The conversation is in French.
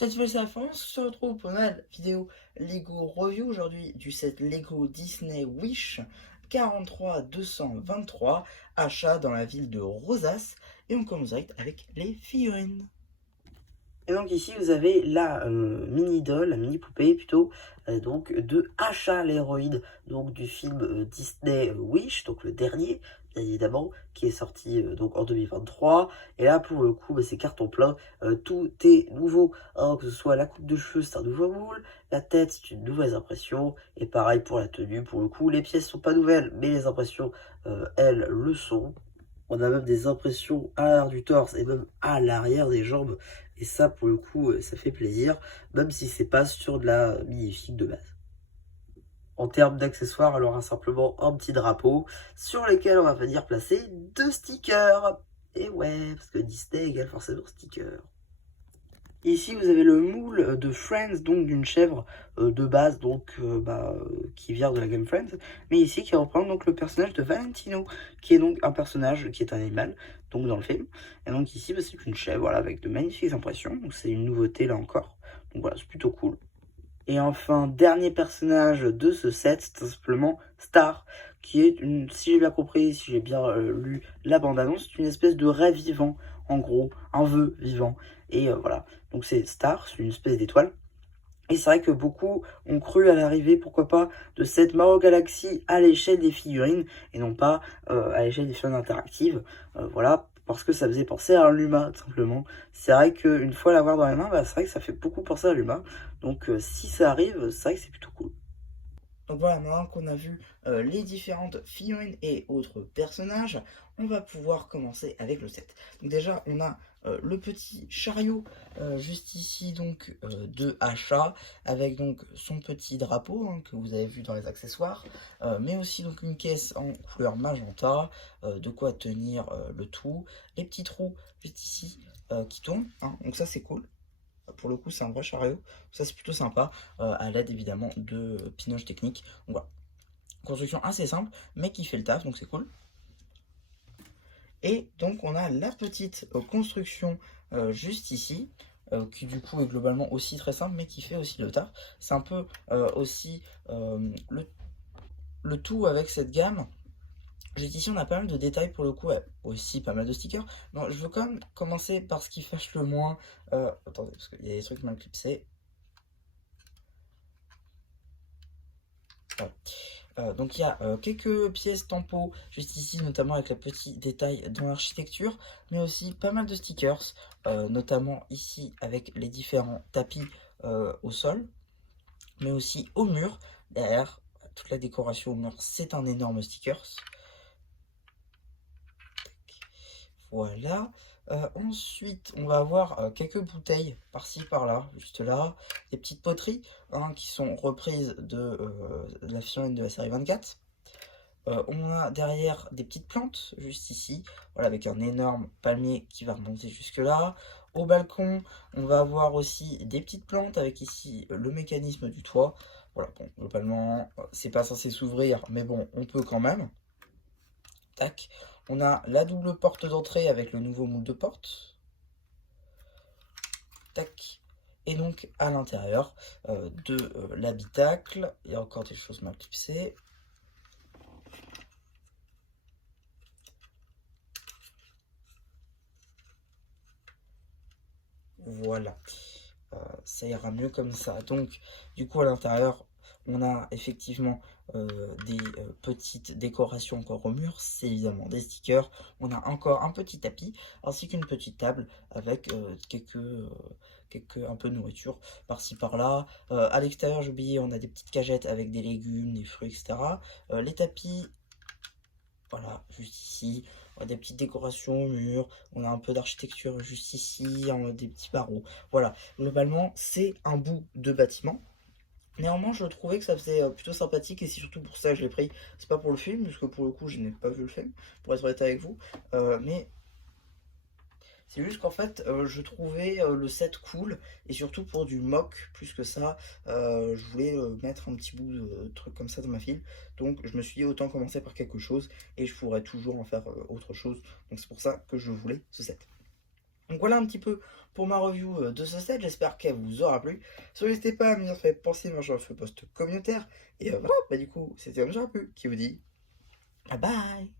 Salut la France, on se retrouve pour une nouvelle vidéo Lego Review aujourd'hui du set Lego Disney Wish 43 223, achat dans la ville de Rosas, et on commence direct avec les figurines. Et donc ici vous avez la mini doll, la mini poupée plutôt, donc de Asha l'héroïde, donc du film Disney Wish, donc le dernier bien évidemment, qui est sorti donc en 2023. Et là pour le coup c'est carton plein, tout est nouveau, hein, que ce soit la coupe de cheveux c'est un nouveau moule, la tête c'est une nouvelle impression, et pareil pour la tenue. Pour le coup les pièces sont pas nouvelles mais les impressions elles le sont. On a même des impressions à l'arrière du torse et même à l'arrière des jambes. Et ça, pour le coup, ça fait plaisir, même si c'est pas sur de la minifig de base. En termes d'accessoires, elle aura simplement un petit drapeau sur lequel on va venir placer deux stickers. Et ouais, parce que Disney égale forcément sticker. Ici, vous avez le moule de Friends, donc d'une chèvre de base, donc qui vient de la game Friends, mais ici qui reprend donc le personnage de Valentino, qui est donc un personnage qui est un animal, donc dans le film. Et donc ici, c'est une chèvre, voilà, avec de magnifiques impressions, donc c'est une nouveauté là encore, donc voilà, c'est plutôt cool. Et enfin, dernier personnage de ce set, c'est tout simplement Star, qui est une, si j'ai bien compris, si j'ai bien lu la bande-annonce, c'est une espèce de rêve vivant, en gros, un vœu vivant. Et voilà, donc c'est Star, c'est une espèce d'étoile. Et c'est vrai que beaucoup ont cru à l'arrivée, pourquoi pas, de cette Mario Galaxy à l'échelle des figurines, et non pas à l'échelle des figurines interactives. Voilà, parce que ça faisait penser à un Luma, tout simplement. C'est vrai qu'une fois l'avoir dans les mains, c'est vrai que ça fait beaucoup penser à Luma. Donc si ça arrive, c'est vrai que c'est plutôt cool. Donc voilà, maintenant qu'on a vu les différentes figurines et autres personnages, on va pouvoir commencer avec le set. Donc déjà, on a le petit chariot juste ici, donc de Achat, avec donc son petit drapeau hein, que vous avez vu dans les accessoires, mais aussi donc une caisse en couleur magenta, de quoi tenir le tout, les petits trous juste ici qui tournent, hein, donc ça c'est cool. Pour le coup, c'est un vrai chariot. Ça, c'est plutôt sympa, à l'aide évidemment de pinoches techniques. Donc voilà. Construction assez simple, mais qui fait le taf, donc c'est cool. Et donc, on a la petite construction juste ici, qui du coup est globalement aussi très simple, mais qui fait aussi le taf. C'est un peu aussi le tout avec cette gamme. Juste ici, on a pas mal de détails pour le coup, ouais, aussi pas mal de stickers. Non, je veux quand même commencer par ce qui fâche le moins. Attendez, parce qu'il y a des trucs mal clipsés. Donc il y a quelques pièces tempo juste ici, notamment avec le petit détail dans l'architecture, mais aussi pas mal de stickers, notamment ici avec les différents tapis au sol, mais aussi au mur. Derrière, toute la décoration au mur, c'est un énorme stickers. Voilà. Ensuite, on va avoir quelques bouteilles par-ci, par-là, juste là. Des petites poteries hein, qui sont reprises de la figurine de la série 24. On a derrière des petites plantes, juste ici, voilà, avec un énorme palmier qui va remonter jusque là. Au balcon, on va avoir aussi des petites plantes, avec ici le mécanisme du toit. Voilà, bon, globalement, c'est pas censé s'ouvrir, mais bon, on peut quand même. Tac. On a la double porte d'entrée avec le nouveau moule de porte. Tac. Et donc, à l'intérieur de l'habitacle, il y a encore des choses mal clipsées. Voilà, ça ira mieux comme ça. Donc, du coup, à l'intérieur, on a effectivement des petites décorations encore au mur. C'est évidemment des stickers. On a encore un petit tapis, ainsi qu'une petite table avec quelques un peu de nourriture par-ci par-là. À l'extérieur, j'ai oublié, on a des petites cagettes avec des légumes, des fruits, etc. Les tapis, voilà, juste ici, on a des petites décorations au mur, on a un peu d'architecture juste ici, des petits barreaux. Voilà, globalement, c'est un bout de bâtiment. Néanmoins, je trouvais que ça faisait plutôt sympathique et c'est surtout pour ça que je l'ai pris. C'est pas pour le film, parce que pour le coup, je n'ai pas vu le film, pour être honnête avec vous. Mais c'est juste qu'en fait, je trouvais le set cool, et surtout pour du mock, plus que ça, je voulais mettre un petit bout de truc comme ça dans ma file. Donc je me suis dit autant commencer par quelque chose, et je pourrais toujours en faire autre chose. Donc c'est pour ça que je voulais ce set. Donc voilà un petit peu pour ma review de ce set, j'espère qu'elle vous aura plu. Surtout n'hésitez pas à me dire ce que vous pensez, moi je fais post communautaire. Et voilà, bah du coup, c'était un peu qui vous dit bye bye.